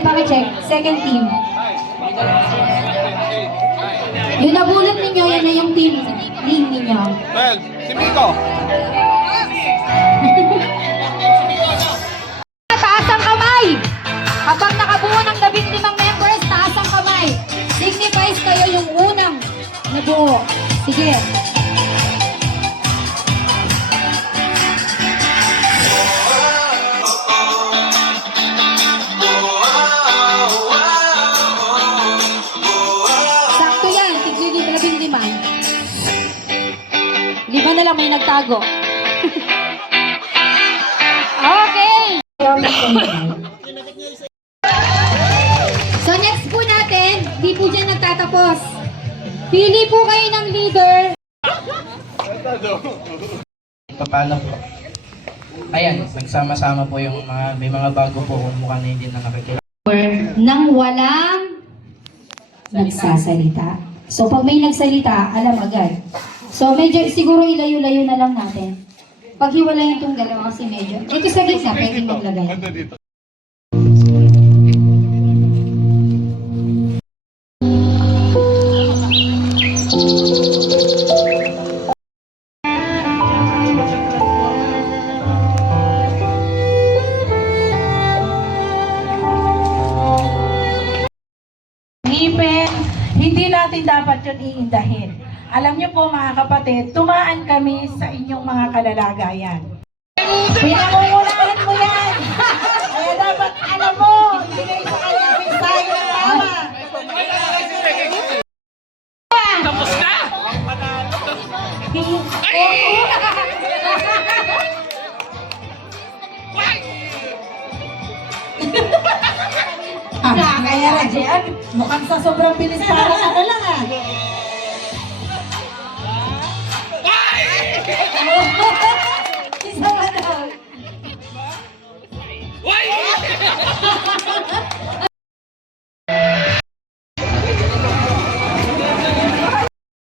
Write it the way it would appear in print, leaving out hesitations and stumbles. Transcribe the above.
pakicheck. Second team. Yung nabulot ninyo, yan na yung team ninyo. Well, si Miko. Taas ang kamay! Habang nakabuo ng 15 members, taas ang kamay. Signifies kayo yung unang nabuo. Sige. Sakto yan, tigli 15. 5 na lang may nagtago. Okay! So next po natin, di po dyan nagtatapos. Pili po kayo ng leader. Paano po? Ayan, nagsama-sama po yung may mga bago po kung mukha na hindi na nakikita. Nang walang nagsasalita. So pag may nagsalita, alam agad. So medyo siguro ilayo-layo na lang natin. Paghiwalayin itong dalawa kasi medyo. Ito sa gitna, pwedeng maglagay. Ngipin, hindi natin dapat yun iindahin. Alam niyo po mga kapatid, tumaan kami sa inyong mga kalalagayan. Pinangungunahan mo yan! Kaya dapat alam mo, ibigay sa kanya mensahe na tama. Tapos na! Kaya na dyan, mukhang sa sobrang bilis para ano lang ah.